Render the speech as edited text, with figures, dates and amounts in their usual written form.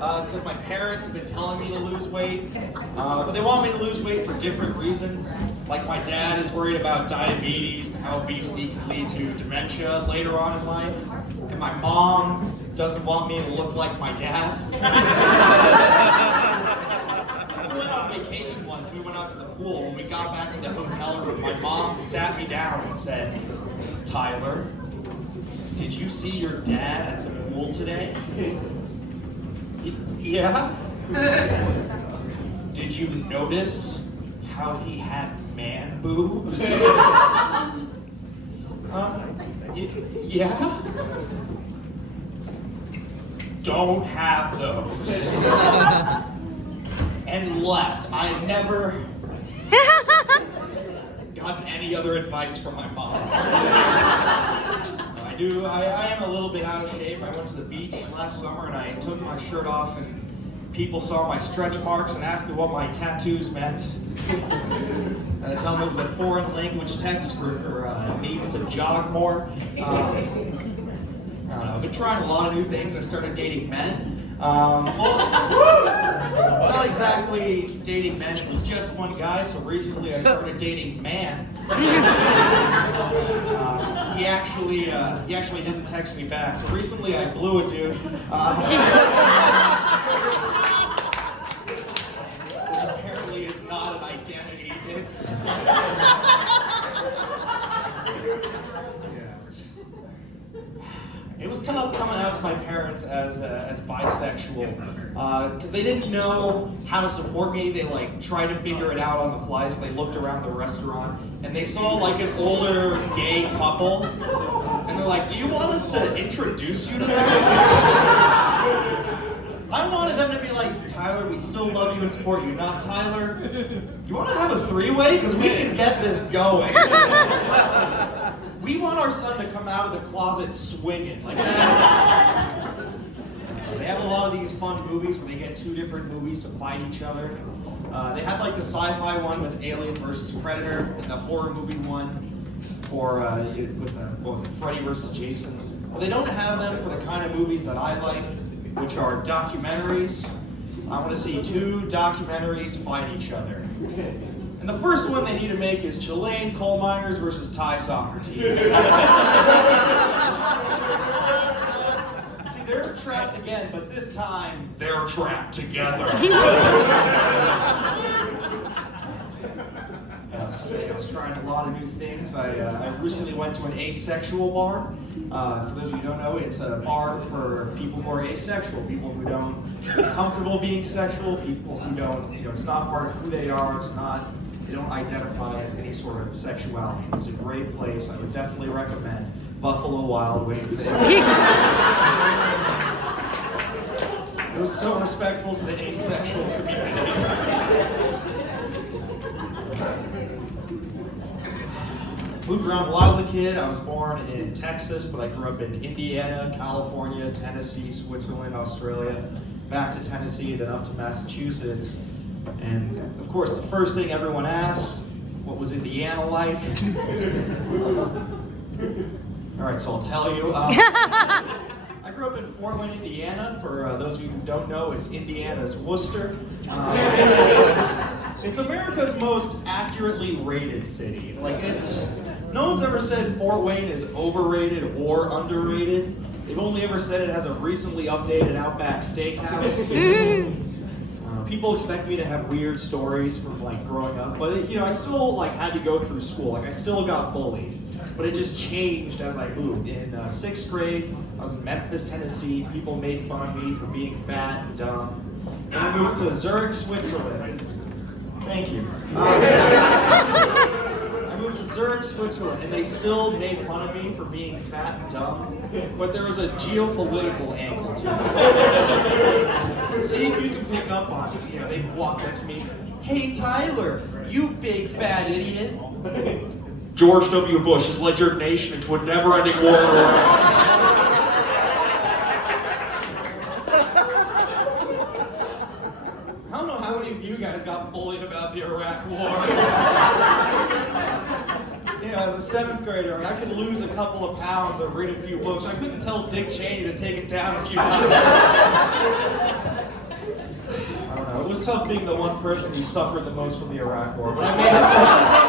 because my parents have been telling me to lose weight, but they want me to lose weight for different reasons. Like my dad is worried about diabetes and how obesity can lead to dementia later on in life, and my mom doesn't want me to look like my dad. We went on vacation once. We went out to the pool. When we got back to the hotel room, my mom sat me down and said, "Tyler, did you see your dad at the pool today?" Yeah? Did you notice how he had man boobs? Yeah? Don't have those. And left. I never gotten any other advice from my mom. I am a little bit out of shape. I went to the beach last summer and I took my shirt off and people saw my stretch marks and asked me what my tattoos meant. And I told them it was a foreign language text for needs to jog more. I don't know, I've been trying a lot of new things. I started dating men. Well, it's not exactly dating men, it was just one guy, so recently I started dating man. He actually didn't text me back, so recently I blew a dude. Which apparently is not an identity, it's... It was tough coming out to my parents as bisexual, because they didn't know how to support me. They tried to figure it out on the fly, so they looked around the restaurant, and they saw an older gay couple, and they're like, "Do you want us to introduce you to them?" I wanted them to be like, "Tyler, we still love you and support you." Not, "Tyler, you want to have a three-way? Because we can get this going." We want our son to come out of the closet swinging. They have a lot of these fun movies where they get two different movies to fight each other. They had the sci-fi one with Alien versus Predator, and the horror movie one for Freddy versus Jason. Well, they don't have them for the kind of movies that I like, which are documentaries. I want to see two documentaries fight each other. And the first one they need to make is Chilean coal miners versus Thai soccer team. See, they're trapped again, but this time they're trapped together. I was trying a lot of new things. I recently went to an asexual bar. For those of you who don't know, it's a bar for people who are asexual, people who don't feel comfortable being sexual, people who don't, it's not part of who they are, they don't identify as any sort of sexuality. It was a great place. I would definitely recommend Buffalo Wild Wings. It was so respectful to the asexual community. Moved around a lot as a kid. I was born in Texas, but I grew up in Indiana, California, Tennessee, Switzerland, Australia, back to Tennessee, then up to Massachusetts. And of course, the first thing everyone asks, what was Indiana like? All right, so I'll tell you. I grew up in Fort Wayne, Indiana. For those of you who don't know, it's Indiana's Worcester. It's America's most accurately rated city. No one's ever said Fort Wayne is overrated or underrated. They've only ever said it has a recently updated Outback Steakhouse. People expect me to have weird stories from growing up, but I still had to go through school. I still got bullied, but it just changed as I moved. In 6th grade, I was in Memphis, Tennessee. People made fun of me for being fat and dumb. And I moved to Zurich, Switzerland. Thank you. I moved to Zurich, Switzerland, and they still made fun of me for being fat and dumb, but there was a geopolitical angle to it. See if you can pick up on it. They walked up to me, "Hey Tyler, you big fat idiot." George W. Bush has led your nation into a never-ending war. I don't know how many of you guys got bullied about the Iraq War. As a 7th grader, I could lose a couple of pounds or read a few books. I couldn't tell Dick Cheney to take it down a few notches. tough being the one person who suffered the most from the Iraq War. But I made it through.